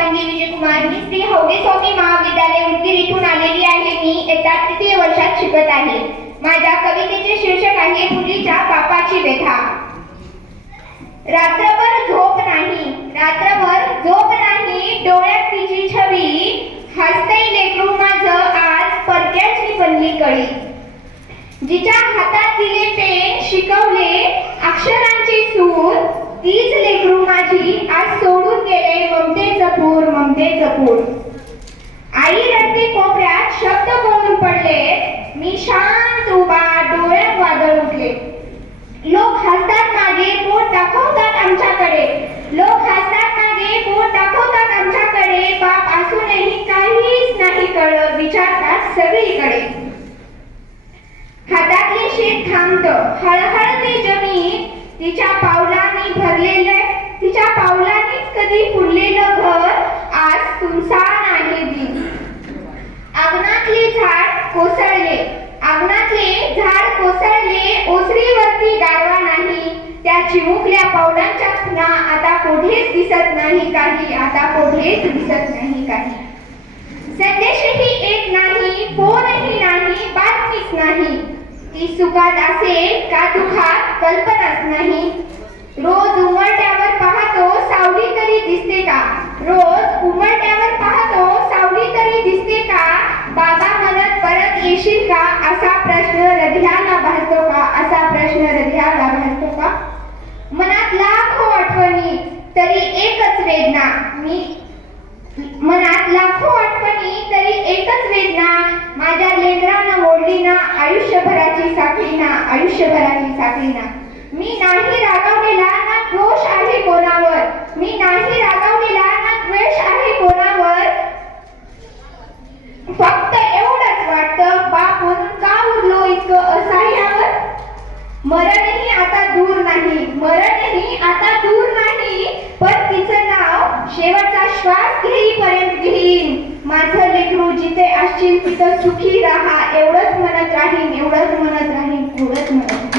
शुभांगी विजयकुमार, मी श्री हौगे स्वामी महाविद्यालय उदगीर इथून आलेली आहे. मी इयत्ता तृतीय वर्षात शिकत आहे. माझ्या कवितेचे शीर्षक आहे मुलीच्या बापाची व्यथा. रात्रभर झोप नाही, रात्रभर झोप नाही, डोळ्यात तिची छवी, हसतंय लेकरू माझं आज परक्याची बनली कळी. जिच्या हातात दिले पेन, शिकवले अक्षरांची सूर, तीच लेकरू माझी आज सोडून गेले ममतेचं पूर, ममतेचं पूर. आई रडते कोपऱ्यात, शब्द बोलून पडले, मी शांत उभा, डोळ्यात वादळ उठले. लोक हसतात मागे, पोट दाखवतात आमच्याकडे, लोक हसतात मागे, पोट दाखवतात आमच्याकडे, बाप असूनही काहीच नाही कळत, विचारतात सगळीकडे. हातातले शेत थांबतं, हळहळते जमीन, तिच्या पावलांनी भरलेलं, तिच्या पावलांनीच कधी फुललेलं घर आज सुनसान आहे दिन. अंगणातले झाड कोसळले, अंगणातले झाड कोसळले, ओसरीवरती गारवा नाही, त्या चिमुकल्या पावलांच्या खुणा आता कोठेच दिसत नाही काही, आता कोठेच दिसत नाही काही. संदेशही येत नाही, फोनही नाही, बातमीच नाही, ती सुखात असेल का दुःखात कल्पनाच नाही. रोज उमरट्यावर पाहतो, सावली तरी दिसते का, रोज उमरट्यावर पाहतो, सावली तरी दिसते का, बाबा म्हणत परत येशील का, असा प्रश्न हृदयाला भासतो का, असा प्रश्न हृदयाला भासतो का. मनात लाखो आठवणी तरी एकच वेदना, मनात लाखो आठवणी तरी एकच वेदना, माझ्या लेकरानं मोडली ना आयुष्यभराची साखळी ना, आयुष्यभराची साखळी ना. मी नाही रागावलेला ना दोष आहे कोणावर, मी नाही रागावलेला ना द्वेष आहे कोणावर, फक्त एवढंच वाटतं बाप म्हणून का उरलो इतकं असहाय्यावर. मरणही आता दूर नाही, मरणही आता दूर नाही, पण तिचं नाव शेवटचा श्वास घेईपर्यंत घेईन. माझं लेकरू जिथे असशील तिथं सुखी राहा, एवढंच म्हणत राहीन, एवढंच म्हणत राहीन, एवढंच म्हणत राहीन.